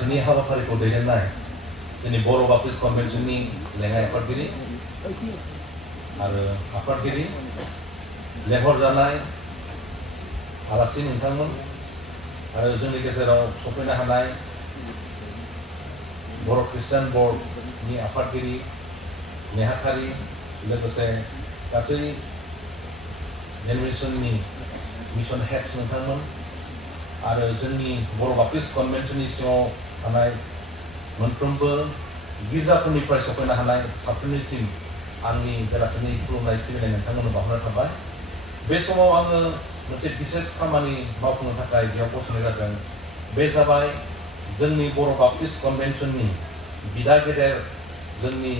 बेलासिनि हाबाफारिखौ दैदेननाय जोंनि बर' बाप्टिस्ट कनभेन्सननि लेङाइ आफादगिरि आरो आफादगिरि लेंहरजानाय आलासि नोंथांमोन आरो जोंनि गेजेराव सफैनो हानाय बर' ख्रिस्टियान बर्डनि आफादगिरि नेहाथारि लोगोसे गासै जेनेरेसननि मिशन हेड्स नोंथांमोन आरो जोंनि बर' बाप्टिस्ट कनभेन्सननि सिङाव थानाय मोनफ्रोमबो गिर्जाफोरनिफ्राय सफैनो हानाय साफ्रोमनिसिम आंनि बेलासिनि खुलुमनाय सिबिनाय नोंथांमोननो बावहरनाय थाबाय। बे समाव आङो मोनसे बिसेस खामानि मावफुंनो थाखाय बेयाव गसंनाय जादों। बे जाबाय जोंनि बर' बाप्टिस्ट कनभेन्सननि बिदा गेदेर जोंनि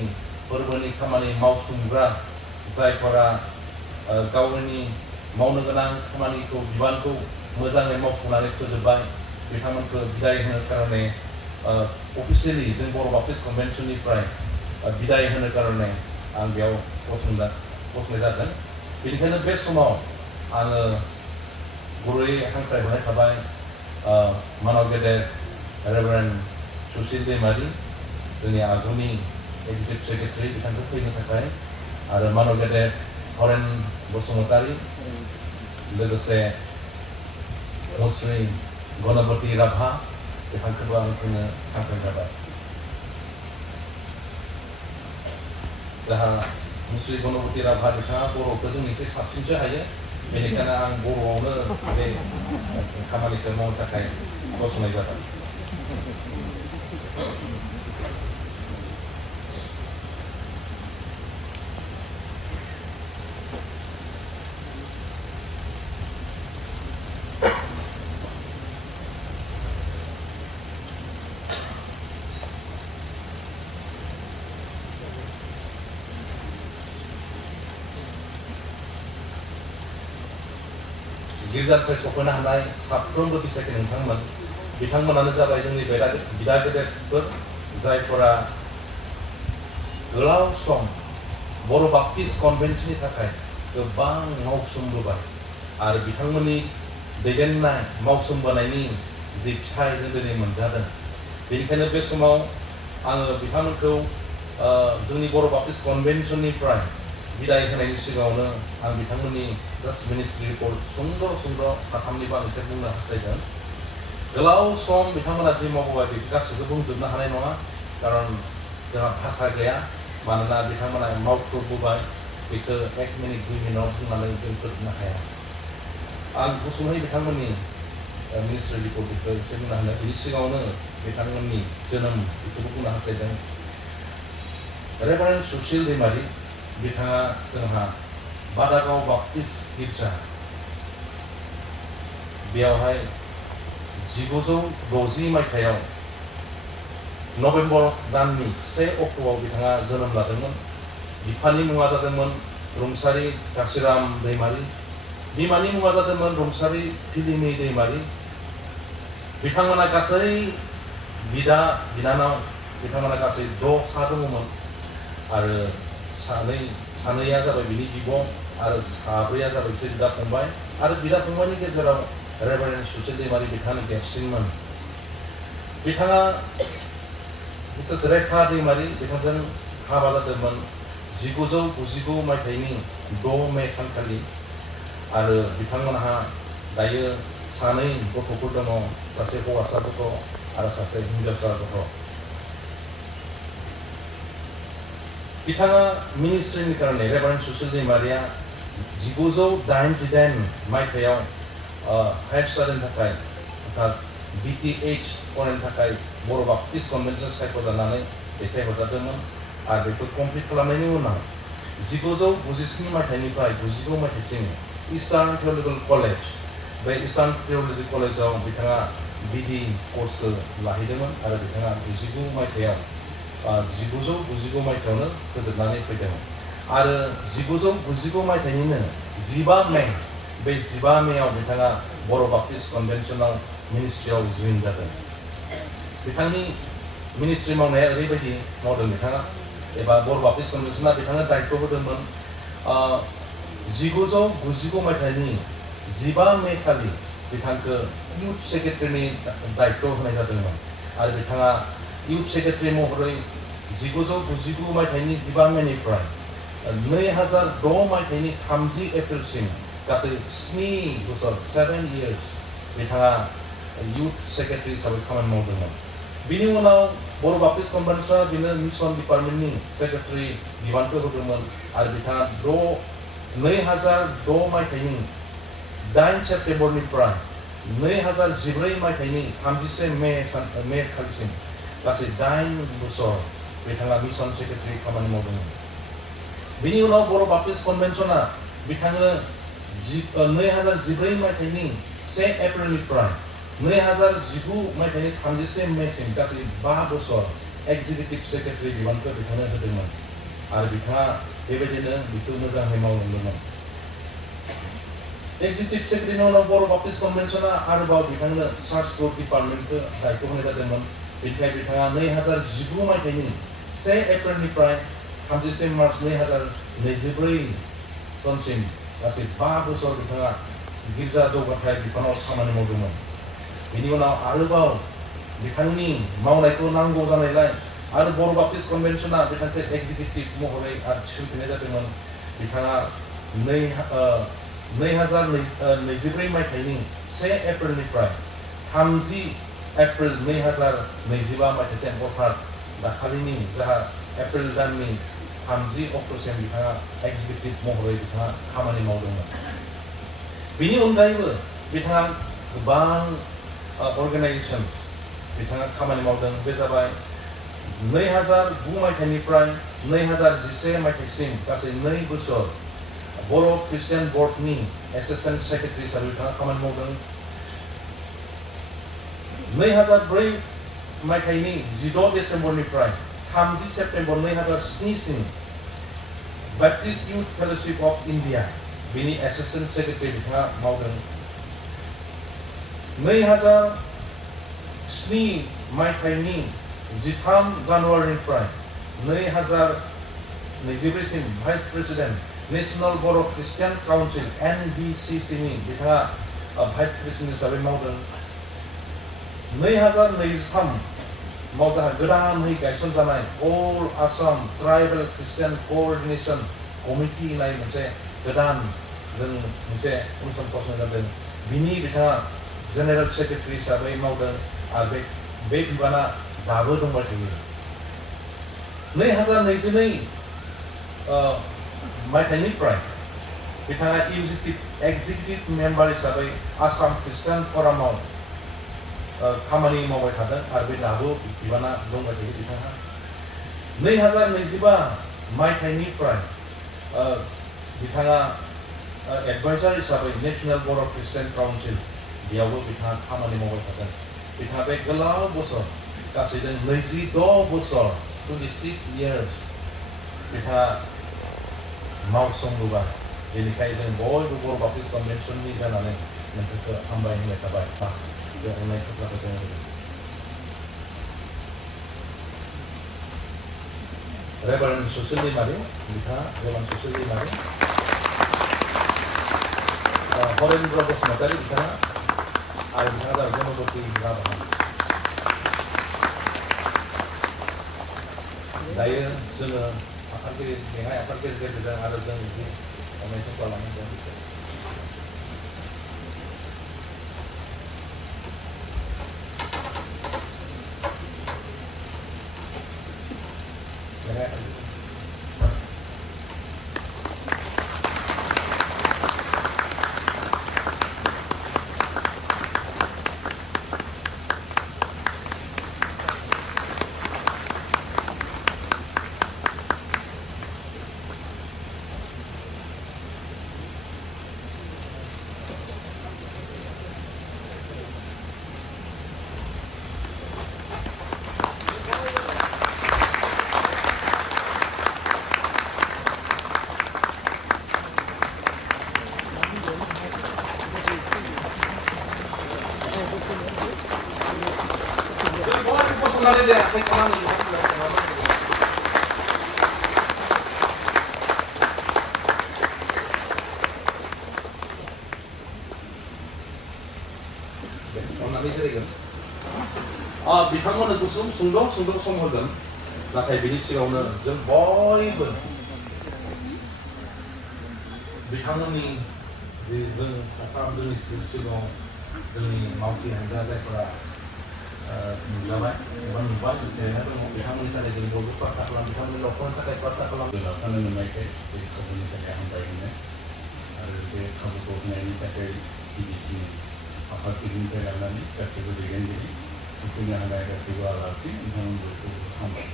फोरबोनि खामानि मावसुमग्रा जायफोरा गावनि मावनो गोनां खामानिखौ बिबानखौ मोजाङै मावफुंनानै फोजोबबाय बिथांमोनखौ बिदाय होनो कारणे अफिसियेलि जों बर' बाप्टिस्ट कनभेन्सननिफ्राय बिदाय होनो कारणे आं बेयाव गसंनाय जादों। बेनिखायनो बे समाव आङो गुरैयै हांख्रायहरनाय थाबाय मानव गेदेर रेभारेन्ड.सुसिल दैमारि जोंनि आगुनि एग्जिकिउटिभ सेक्रेटारि बिथांखौ फैनो थाखाय आरो मानव गेदेर हरेन बसुमतारी लोगोसे मुस्रि गणपति राभा बिथांखौबो आं फैनो हांख्रायनाय जाबाय। जाहा मुस्रि गणपति राभा बिथाङा बर'खौ जोंनिफ्राय साबसिनसो हायो बेनिखायनो आं बर'आवनो बे खामानिखौ मावनो थाखाय गसंनाय जाबाय। गिर्जानिफ्राय सफैनो हानाय साफ्रोमबो बिसायखि नोंथांमोन बिथांमोनानो जाबाय जोंनि बिदा गेदेरफोर जायफोरा गोलाव सम बर' बाप्टिस्ट कनभेन्सननि थाखाय गोबां मावसोमबोबाय आरो बिथांमोननि दैदेननाय मावसोमबोनायनि जि फिथाइ जों दिनै मोनजादों। बेनिखायनो बे समाव आङो बिथांमोनखौ जोंनि बर' बाप्टिस्ट कनभेन्सननिफ्राय बिदाय होनायनि सिगाङावनो आं बिथांमोननि जास्ट मिनिस्ट्रि रिपर्ट सुंद' साथामनिबो आं एसे बुंनो हास्थायदों। गोलाव सम बिथांमोना जि मावबोबाय बेखौ गासैबो बुंजोबनो हानाय नङा खारन जोंहा भाषा गैया मानोना बिथांमोना मावख्रुबबोबाय बेखौ 1 मिनिट 2 मिनिट बुंनानै जों फोजोबनो हाया। आं गुसुङै बिथांमोननि मिनिस्ट्रि रिपर्ट बेखौ एसे बुंनो हानो बिनि सिगाङावनो बिथांमोननि जोनोम बेखौबो बुंनो हास्थायदों। रेभारेन्ड.सुसिल दैमारि बिथाङा जोंहा बादागाव बाप्टिस्ट गिर्जा बेयावहाय 1960 मायथाइयाव नभेम्बर दाननि 1 अक्ट'आव बिथाङा जोनोम लादोंमोन। बिफानि मुङा जादोंमोन रुंसारि काशिराम दैमारि, बिमानि मुङा जादोंमोन रुंसारि फिलिमि दैमारि। बिथांमोना गासै बिदा बिनानाव बिथांमोना गासै 6 दङमोन आरो सानैया जाबाय बिनि बिब' आरो 3 जाबाय बिसोर बिदा फंबाय आरो बिदा फंबायनि गेजेराव रेभारेन्ड.सुसिल दैमारि बिथाङानो देरसिनमोन। बिथाङा मिसेस रेखा दैमारि बिथांजों हाबा जादोंमोन 1999 मायथाइनि 6 मे सानखालि आरो बिथांमोनहा दायो 2 गथ'फोर दङ, सासे हौवासा गथ' आरो सासे हिनजावसा गथ'। बिथाङा मिनिस्ट्रिनि कारणे रेभारेन्ड.सुसिल दैमारिया 1988 मायथाइयाव हायार स्टाडिनि थाखाय अर्थात BTH फरायनो थाखाय बर' बाप्टिस्ट कनभेन्सन सायख'जानानै दैथायहरजादोंमोन आरो बेखौ कमप्लिट खालामनायनि उनाव 1997 मायथाइनिफ्राय 99 मायथाइसिम इस्टार्न थिय'लजिकेल कलेज बे इस्टार्न थिय'लजि कलेजाव बिथाङा BD कर्सखौ लाहैदोंमोन आरो बिथाङा 1999 मायथाइयावनो फोजोबनानै फैदोंमोन आरो 1999 मायथाइनिनो 15 मे बे 15 मेआव बिथाङा बर' बाप्टिस्ट कनभेन्सनाव मिनिस्ट्रियाव जइन जादों। बिथांनि मिनिस्ट्रि मावनाया ओरैबायदि मावदों बिथाङा एबा बर' बाप्टिस्ट कनभेन्सना बिथाङा दायित्व होदोंमोन 1999 मायथाइनि 15 मे खालि बिथांखौ इउथ सेक्रेटारिनि दायित्व होनाय जादोंमोन आरो बिथाङा इउथ सेक्रेटारि महरै 1999 मायथाइनि 15 मेनिफ्राय 2006 मायथाइनि 30 एप्रिलसिम गासै 7 बोसोर 7 years बिथाङा इउथ सेक्रेटारि हिसाबै खामानि मावदोंमोन। बिनि उनाव बर' बाप्टिस्ट कनभेन्सआ बिनो मिशन डिपार्टमेन्टनि सेक्रेटारि बिबानखौ होदोंमोन आरो बिथाङा 2006 मायथाइनि 8 सेप्तेम्बरनिफ्राय 2014 मायथाइनि 31 मे खालिसिम गासै 8 बोसोर बिथाङा मिशन सेक्रेटारि खामानि मावदोंमोन। बिनि उनाव बर' बाप्टिस्ट कनभेन्सना बिथांनो 2014 मायथाइनि 1 एप्रिलनिफ्राय 2019 मायथाइनि 31 मेसिम गासै 5 बोसोर एक्जिकिउटिभ सेक्रेटारि बिबानखौ बिथांनो होदोंमोन आरो बिथाङा बेबायदिनो बिखौ मोजाङै मावलांदोंमोन। एक्जिकिउटिभ सेक्रेटारिनि उनाव बर' बाप्टिस्ट कनभेन्सना आरोबाव बिथांनो चार्च ग्रुप डिपार्टमेन्टखौ दायथ' होनाय जादोंमोन। बेनिखाय बिथाङा 2019 मायथाइनि 1 एप्रिलनिफ्राय 31 मार्च 2024 सनसिम गासै 5 बोसोर बिथाङा गिर्जा जौगाथाय बिफानाव खामानि मावदोंमोन। बिनि उनाव आरोबाव बिथांनि मावनायखौ नांगौ जानायलाय आरो बर' बाप्टिस्ट कनभेन्सना बिथांखौ एक्जिकिउटिभ महरै आरो थिसनफिननाय जादोंमोन। बिथाङा 2024 मायथाइनि 1 एप्रिलनिफ्राय 30 एप्रिल 2025 मायथाइसिम अर्थात दाखालिनि जाहा एप्रिल दाननि 30 अक्ट'सिम बिथाङा एक्जिकिउटिभ महरै बिथाङा खामानि मावदोंमोन। बिनि अनगायैबो बिथाङा गोबां अर्गेनाइजेसन बिथाङा खामानि मावदों। बे जाबाय 2009 मायथाइनिफ्राय 2011 मायथाइसिम गासै 2 बोसोर बर' ख्रिस्टियान बर्डनि एसिस्टेन्ट सेक्रेटारि हिसाबै बिथाङा खामानि मावदों। 2004 मायथाइनि 16 डिसेम्बरनिफ्राय 30 सेप्तेम्बर 2007 सिम Baptist youth fellowship of India बिनि एसिस्टेन्ट सेक्रेटारि बिथाङा मावदों। 2007 मायथाइनि 13 जानुवारिनिफ्राय 2024 सिम भाइस प्रेसिडेन्ट नेशनेल बर' ख्रिस्टियान काउन्सिल NBCCनि बिथाङा भाइस प्रेसिडेन्ट हिसाबै मावदों। 2023 मावजा गोदानै गायसनजानाय अल आसाम ट्राइबेल ख्रिस्टियान क'अर्डिनेशन कमिटि होननाय मोनसे गोदान जों मोनसे कमिसन फसंनाय जादों। बिनि बिथाङा जेनेरेल सेक्रेटारि हिसाबै मावदों आरो बे बिबाना दाबो दंबाय थायो। 2022 मायथाइनिफ्राय बिथाङा एक्जिकिउटिभ मेम्बार हिसाबै आसाम ख्रिस्टियान फरामाव खामानि मावबाय थादों आरो बे दाबो बिबाना दंबाय थायो बिथाङा। 2025 मायथाइनिफ्राय बिथाङा एडभाइजार हिसाबै नेशनेल बर' ख्रिस्टियान काउन्सिल बेयावबो बिथाङा खामानि मावबाय थादों। बिथाङा बे गोलाव बोसोर गासै 26 बोसोर 26 years बिथाङा मावसोमबोबाय। बेनिखायनो जों बयबो बर' बाप्टिस्ट कनभेन्सननि जानानै नोंथांखौ हामबाय होननाय थाबाय। बे अननाय खोथाखौ जों Rev.Susil Daimari बिथाङा Rev.Susil Daimari, हरेन्द्र बसुमतारी बिथाङा आरो बिथाङा जाबाय जनपति राभा। दायो जोङो आफादगिरि लेङाइ आफादगिरि गेजेरजों आरो जों बिदि अननायखौ लानांगोन। बिथांमोननो गुसुं सुंद' सम होगोन नाथाय बिनि सिगाङावनो जों बयबो बिथांमोननि जों जोंनि सिगाङाव जोंनि मावथि हान्जा जायफोरा नुजाबाय एबा नुबाय जिरायना दङ बिथांमोननि थाखाय जों बयबो प्रार्थना खालाम बिथांमोननि न'खरनि थाखाय प्रार्थना खालाम लाफानो मोननायखाय बे खाबुनि थाखाय हामबाय होनो आरो बे खाबुखौ होनायनि थाखाय गिबिसिन आफादगिरिनिफ्राय लानानै गासैबो दैदेनगिरि फैनो हानाय गासैबो आलासि नोंथांमोनखौ हामबाय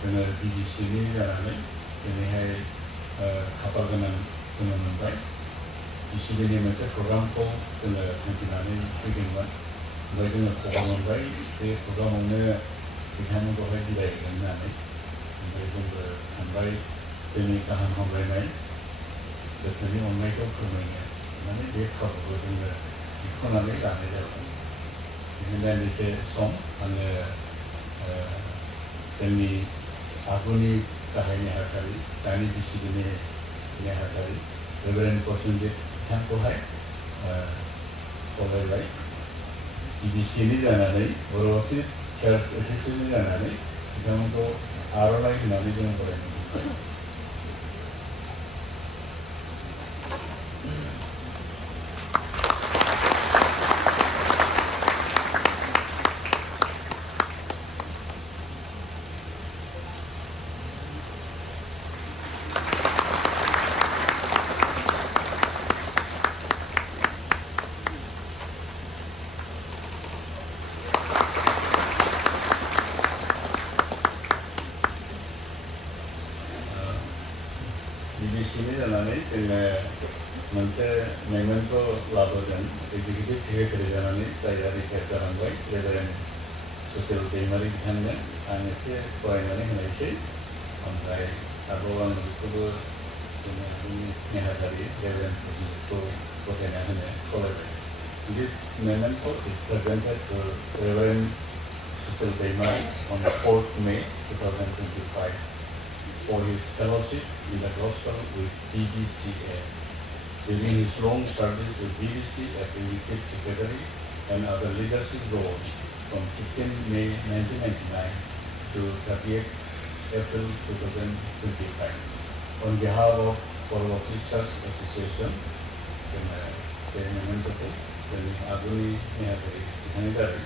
जोङो गिबिसिनै जानानै दिनैहाय खाफाल गोनां जोङो मोनबाय बिसिबिनि मोनसे प्रग्रामखौ जोङो थांखिनानै फैदोंमोन ओमफ्राय जोङो खबर मोनबाय बे प्रग्रामावनो बिथांमोनखौहाय बिदाय होननानै ओमफ्राय जोंबो सानबाय जोंनि गाहाम हामलायनाय गोसोनि अननायखौ फोरमायनो होननानै बे खाबुखौ जोङो दिखांनानै लानाय जाबाय बिदिनो दान्दिसे सम आङो जोंनि आगुनि गाहाय नेहाथारि दानि बिसिबिनि नेहाथारि रेभ.सुसिल बिथांखौहाय खावलायबाय गिबिसिनै जानानै बर' चार्च एसोसिएसननि जानानै बिथांमोनखौ आर'नाइ होनानै जों बरायनाय गिबिसिनै जानानै जोङो मोनसे मेमेन्ट' लाबोदों एगजिकिउटिभ सेक्रेटारि जानानै जायहा रिटायार जालांबाय रेभ.सुसिल दैमारि बिथांनो आं एसे फरायनानै होनायसै ओमफ्राय आरोबाव आं बेखौबो जोंनि नेहाथारि रेभ.सुसिलखौ गथायना होनो खावलायबाय This memento is presented to Rev.Susil Daimari on 4th May 2025 for his fellowship in the gospel with BBCA. During his long service with BBC as executive secretary and other leadership roles from 15 May 1999 to 30th April 2025. On behalf of Boro Church Association, the memento dari aguni nehatari bitangi dari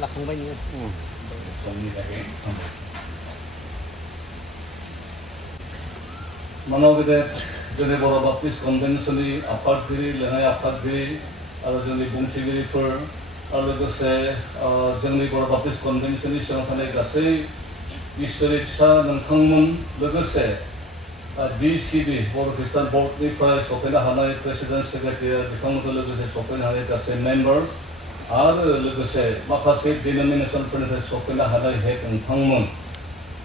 लाखांबाय नोङो समनि थाखाय मानव गेदेर जोंनि बर' Baptist कन्भेन्सननि आफादगिरि लेङाइ आफादगिरि आरो जोंनि बुंथिगिरिफोर आरो लोगोसे जोंनि बर' बाप्टिस्ट कन्भेन्सननि सिङाव थानाय गासै इसोरनि फिसा नोंथांमोन लोगोसे BCB बर' खृष्टान बर्डनिफ्राय सफैनो हानाय प्रेसिडेन्ट सेक्रेटारि बिथांमोनजों लोगोसे सफैनो हानाय गासै मेम्बार आरो लोगोसे माखासे डिनोमिनेसनफोरनिफ्राय सफैनो हानाय हेड नोंथांमोन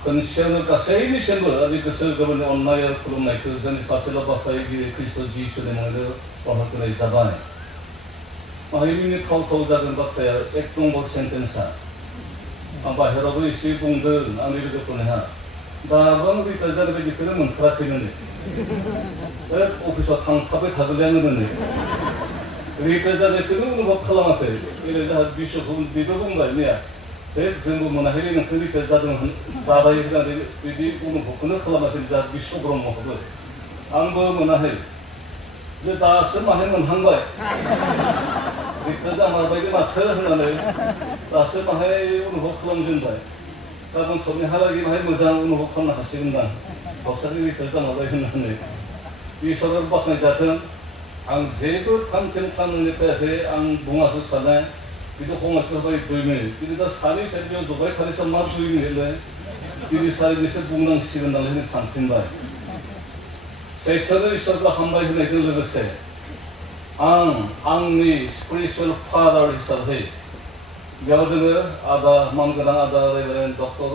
खनसेयावनो गासैनिसिमबो आंनि गोसो गोरबोनि अननाय आरो खुलुमनायखौ जोंनि सासेल' बासायगिरि ख्रिस्ट' जिसुनि मुङाव बावहर होनाय जाबाय माहायनि थाव जागोन बाथ्राया एक नम्बर सेन्टेन्सआ आं बाहेरावबो एसे बुंदों आंनि लोगोफोरनिहा दाबो आं रिटायार जानाय बायदिखौनो मोनथाराखैनो अफिसाव थांखाबाय थागोन आङो रिटायार जानायखौनो अनुभब खालामाखै ओरै जोंहा बिशपखौ बेबो बुंबाय मैया बे जोंबो मोनाखै नोंखौ रिटायार जादों जाबाय होननानै बिदि अनुभबखौनो खालामाखै जोंहा बिश्व ब्रह्मखौबो आंबो मोनाखै जे दासो माहाय मोनहांबाय रिटायार जामारबायदि माथो होननानै दासो माहाय अनुभब खालामजेनबाय गाबोन सबनिहालागै माहाय मोजां अनुभब खालामनो हासिगोनदां गावसोरनि रिटायार जामारबाय होननानै इसोर बाख्नायजाथों आं जेबो खामसेन खामानि फैयाखै आं बुङासो साननाय बिदि खमायखौ होबाय 2 मिनिट खिन्थु दा सानै सानैयाव जबाय थानायसो मा 2 मिनिटलाय दिनै सारिनिसो बुंनांसिगोन नालाय होनना सानफिनबाय सैथोनो इसोरखौ हामबाय होनायजों लोगोसे आं आंनि स्पिरिचुवेल फादार हिसाबै बेयाव जोङो आदा मानगोनां आदा रेभारेन्ड डक्टर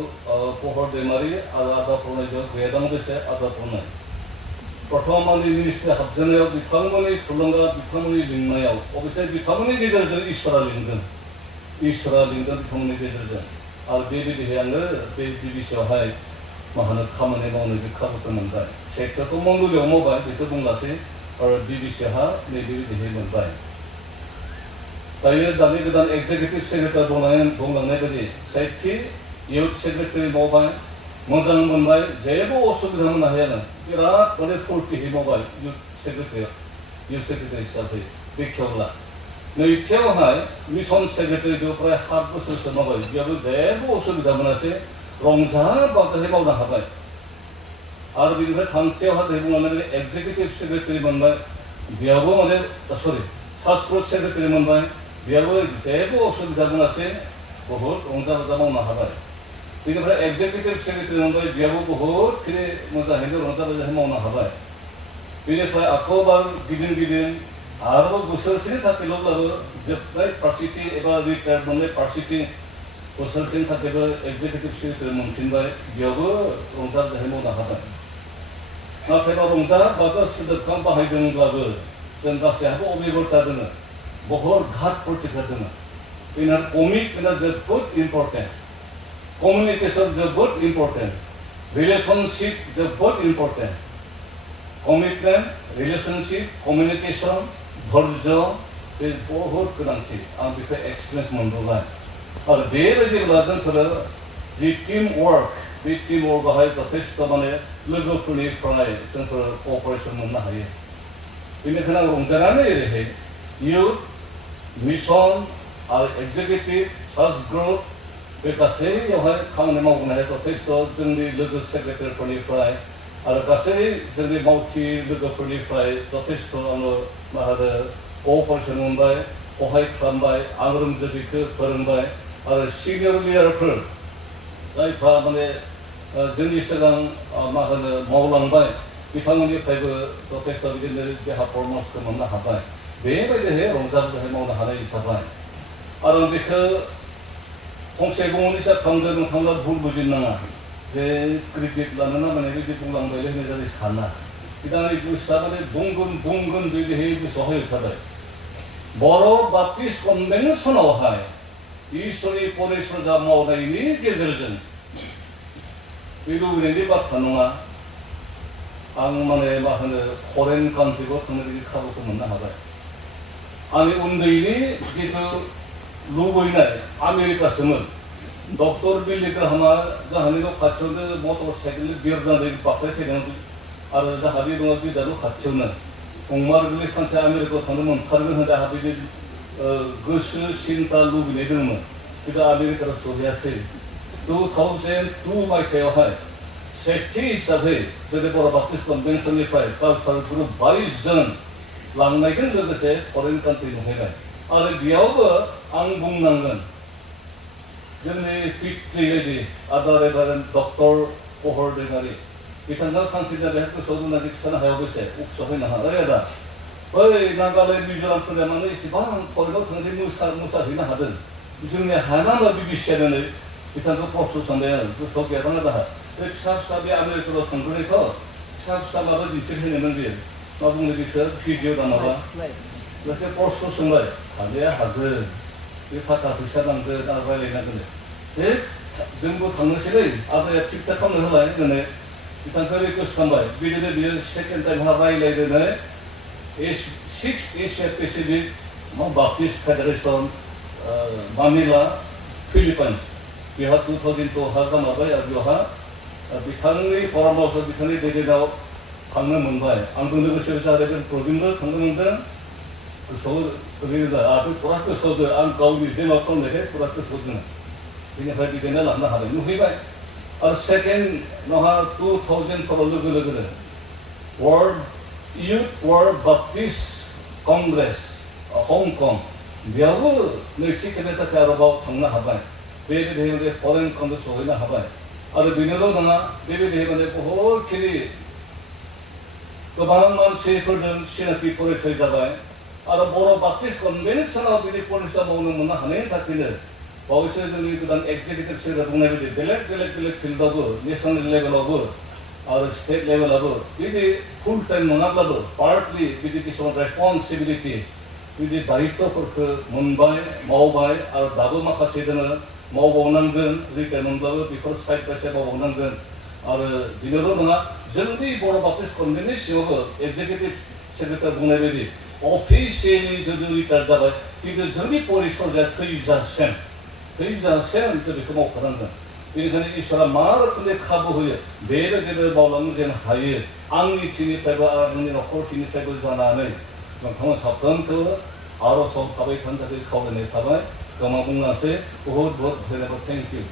प्रहर दैमारि आरो आदा फरायनाय गेदां बैसो आदा फरायनाय प्रथम आंनि मिनिस्ट्रि हाबजेननायाव बिथांमोननि थुलुंगा बिथांमोननि लिंनायाव अबयसे बिथांमोननि गेजेरजों इसोरा लिंदों बिथांमोननि गेजेरजों आरो बेबायदिहाय आङो बे बिबिसियावहाय मा होनो खामानि मावनो बे खाबुखौ मोनबाय सेक्टरखौ मंगलियाव मावबाय बेखौ बुंलासै आरो बिबिसिहा नैबेबायदिहाय मोनबाय दायो दानि गोदान एक्जिकिउटिभ सेक्रेटारि बुंलांनाय बायदि सेथि इउथ सेक्रेटारि मावबाय मोजां मोनबाय जेबो असुबिदा मोननो हायानो बिराद माने फुर्तिहै मावबाय इउथ सेक्रेटारि हिसाबै बेखेवला नैथियावहाय मिसन सेक्रेटारिखौ प्राय 7 बोसोरसो मावबाय बेयावबो जेबो असुबिदा मोनासै रंजा बाजाहै मावनो हाबाय आरो बेनिफ्राय थामथियावहाय बुंलांनाय एक्जिकिउटिभ सेक्रेटारि मोनबाय बेयावबो माने सासक्रुत सेक्रेटारि मोनबाय बेयावबो जेबो असुबिदा मोनासै बहुद रंजा बाजा मावनो हाबाय बेनिफ्राय एक्जिकिउटिभ सेक्रेटारि मोनबाय बेयावबो बहुद खिनि मोजाङैनो रंजा बाजाहै मावनो हाबाय बेनिफ्राय आरोबाव गिदिं आरोबाव बोसोरसेनि थाखायल'ब्लाबो जोबनाय फारसेथिं एबा रिटायार्ड मोननाय फारसेथिं बोसोरसेनि थाखायबो एक्जिकिउटिभ सेक्रेटारि मोनफिनबाय बेयावबो रंजा बाजाहै मावनो हाबाय नाथायबा रंजा बाजा सोदोबखौ बाहायदोंब्लाबो जों गासैहाबो अभिज्ञता दङ बहुत घात प्रतिघात दङ बेना कमिटमेन्टआ जोबोद इम्पर्टेन्ट कमिउनिकेसन जोबोद इम्पर्टेन्ट रिलेशनशिप जोबोद इम्पर्टेन्ट कमिटमेन्ट रिलेशनशिप कमिउनिकेसन धैर्य बे बहुत गोनांथि आं बेखौ एक्सपिरियेन्स मोनबोबाय आरो बेबायदिब्ला जोंफोरो जि टीम वर्कआवहाय जथेस्थ माने लोगोफोरनिफ्राय जोंफोर क'अपारेसन मोननो हायो बेनिखायनो आं रंजानानै ओरैहाय इउथ मिसन आरो एक्जिकिउटिभ सार्च ग्रुप बे गासैयावहाय खामानि मावबोनाया जथेस्थ जोंनि लोगो सेक्रेटारिफोरनिफ्राय आरो गासै जोंनि मावथि लोगोफोरनिफ्राय जथेस्थ आङो मा होनो क'अपारेसन मोनबाय सहाय खालामबाय आं रोंजोबैखौ फोरोंबाय आरो सिनियर लिडारफोर जायफ्रा माने जोंनि सिगां मा होनो मावलांबाय बिथांमोननिफ्रायबो जथेस्थ बिदिनो देहा परामर्सखौ मोननो हाबाय बेबायदिहाय रंजा बाजाहै मावनो हानाय जाबाय आरो आं बेखौ फंसे गंनैसो खालामदों नोंथांमोना भुल बुजिनो नाङा जे क्रेडिट लानो नांगौ बिदि बुंलांबाय होननाय जादों साना बिथांनि गोसोआ माने बुंगोन बिदिहाय गोसोआवहाय होथारबाय बर' बाप्टिस्ट कनभेनसनावहाय इसोरनि परिचर्या मावनायनि गेजेरजों बे लुबैनायनि बाथ्रा नङा आं माने मा होनो फरेन कान्ट्रिखौ थांनो बिदि खाबुखौ मोननो हाबाय आंनि उन्दैनि जिथु लुबैनाय आमेरिकासोमोन डक्टर बिलि ग्राहामा जाहानि न' खाथियावनो मटर साइकेल बिरनानै बाख्लायफैदों आरो जाहानि दङ बिदानो खाथियावनो गंमार गोरलै सानसे आमेरिकायाव थांनो मोनथारगोन होनना आंहा बिदि गोसो सिन्था लुबैनाय दंमोन खिन्थु आमेरिकायाव सहैयासै 2002 मायथाइयावहाय सेथि हिसाबै जोंनि बर' बाप्टिस्ट कनभेनसननिफ्राय कालचार ग्रुप 22 जन लांनायजों लोगोसे फरेन कान्ट्रि नुहैबाय आरो बेयावबो आं बुंनांगोन जोंनि पितृ बायदि आदा रेभारेन्ड डक्टर प्रहर दैमारि बिथांखौ सानसे जाबाय गोसोआव दोननानै खिथानो हायाव बेसे उकसआव फैनो हाबाय आदा बै नागालेण्ड मिज'रामफोरा मानो एसेबां फरेनाव थांनानै मोसाहैनो हादों जोंनि हाना होनबा बिबिसियानो बिथांखौ प्रस्थ' सानबाय आरो गोसोआव गैयाबानो दाहा बे फिसा बे आमेरिकायाव थांग्रोनायथ' फिसा माबा दिन्थिहैनोमोन बेयो मा बुङो बेखौ भिडिअ दानाबा बेखौ प्रस्थ' सोंबाय हानाया हागोन बे थाखा फैसा नांगोन आरो रायज्लायनांगोन बे जोंबो थांनोसैलै आदाया थिग थाक खालामनो होलाय होननानै बिथांखौ रिकुवेस्ट खालामबाय बिदिनो बियो सेकेन्ड टाइम रायज्लायदोनो 6 Asia Pacific Baptist federation Manila Philippines बेहा 2002 जामारबाय आरो बेवहा बिथांनि परामर्श बिथांनि दैदेनाव थांनो मोनबाय आंजों लोगोसे जादों प्रबिनबो थांनो मोनदों गोसोआव ओरैनो आंथ' फुरा गोसोआव दं आं गावनि जेनाव खालामनायखाय फुरा गोसोआव दङ बेनिफ्राय बिदिनो लांनो हाबाय नुहैबाय आरो सेकेन्ड नहा 2004 लोगोनो वर्ल्ड बाप्टिस्ट कंग्रेस हंकं बेयावबो नैथि खेबनि थाखाय आरोबाव थांनो हाबाय बेबायदि फरेन कान्ट्रि सहैनो हाबाय आरो बेनोल' नङा बेबायदि माने बहुदखिनि गोबां मानसिफोरजों सिनाखि परिचय जाबाय आरो बर' बाप्टिस्ट कनभेनसनाव बिदि परिचय मावनो मोननो हानायनि थाखायनो बावैसो जोंनि गोदान एक्जिकिउटिभ सेक्रेटारि बुंनाय बायदि बेलेग फिल्डआवबो नेसनेल लेभेलावबो आरो स्टेट लेभेलावबो बिदि फुल टाइम नङाब्लाबो पार्टलि बिदि किसुमान रेसपन्सिबिलिटि बिदि दायित्वफोरखौ मोनबाय मावबाय आरो दाबो माखासे जोङो मावबावनांगोन रिटायार मोनब्लाबो बेखौ साइड बाय साइड मावबावनांगोन आरो बेनोल' नङा जोंनि बर' बाप्टिस्ट कन्भेन्टनि सिङावबो एक्जिकिउटिभ सेक्रेटारि बुंनाय बायदि अफिसियेलि जुदि रिटायार जाबाय खिन्थु जोंनि परिसरया थैजासिम जों बेखौ मावखानांगोन बेनिखायनो इसोरा मा रोखोमनि खाबु होयो बेबायदिनो मावलांनो जेन हायो आंनि थिनिफ्रायबो आरो आंनि न'खरथिनिफ्रायबो जानानै नोंथांमोन साफ्रोमखौबो आरो सम थाबाय थानो थाखाय खावलायनाय थाबाय गोबां बुंनांसै बहुत धन्यबाद थेंक इउ